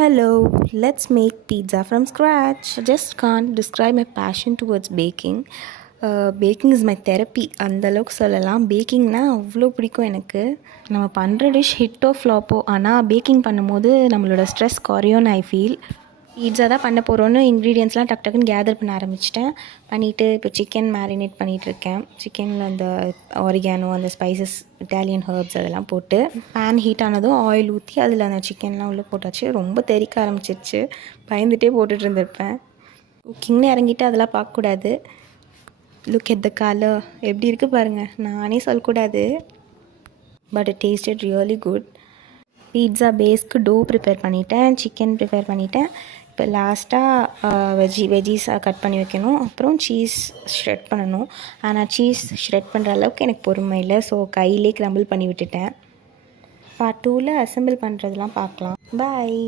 Hello, let's make pizza from scratch. I just can't describe my passion towards baking. Baking is my therapy. அந்த அளவுக்கு சொல்லலாம். பேக்கிங்னா அவ்வளோ பிடிக்கும் எனக்கு. நம்ம பண்ணுற டிஷ் ஹிட்டோ ஃப்ளாப்போ, ஆனால் பேக்கிங் பண்ணும்போது நம்மளோட ஸ்ட்ரெஸ் குறையும்னு ஐ ஃபீல். பீட்ஸா தான் பண்ண போகிறோன்னு இன்க்ரீடியன்ஸ்லாம் டக்குன்னு கேதர் பண்ண ஆரம்பிச்சிட்டேன். பண்ணிவிட்டு இப்போ சிக்கன் மேரினேட் பண்ணிகிட்ருக்கேன். சிக்கனில் அந்த ஆரிகானோ, அந்த ஸ்பைசஸ், இட்டாலியன் ஹர்ப்ஸ் அதெல்லாம் போட்டு பேன் ஹீட் ஆனதும் ஆயில் ஊற்றி அதில் அந்த சிக்கன்லாம் உள்ளே போட்டாச்சு. ரொம்ப தெறிக்க ஆரம்பிச்சிருச்சு. பயந்துகிட்டே போட்டுட்டு இருந்திருப்பேன். குக்கிங்னு இறங்கிட்டு அதெல்லாம் பார்க்கக்கூடாது. லுக் எட் த கலர் எப்படி இருக்குது பாருங்கள். நானே சொல்லக்கூடாது, but it tasted really good. Pizza பேஸ்க்கு டோ ப்ரிப்பேர் பண்ணிட்டேன், சிக்கன் ப்ரிப்பேர் பண்ணிட்டேன். இப்போ லாஸ்ட்டாக வெஜ்ஜீஸ் கட் பண்ணி வைக்கணும். அப்புறம் சீஸ் ஷ்ரெட் பண்ணணும். ஆனால் சீஸ் ஷ்ரெட் பண்ணுற அளவுக்கு எனக்கு பொறுமை இல்லை. ஸோ கையிலே க்ரம்பிள் பண்ணி விட்டுட்டேன். பார்ட் 2ல் அசெம்பிள் பண்ணுறதுலாம் பார்க்கலாம். பாய்.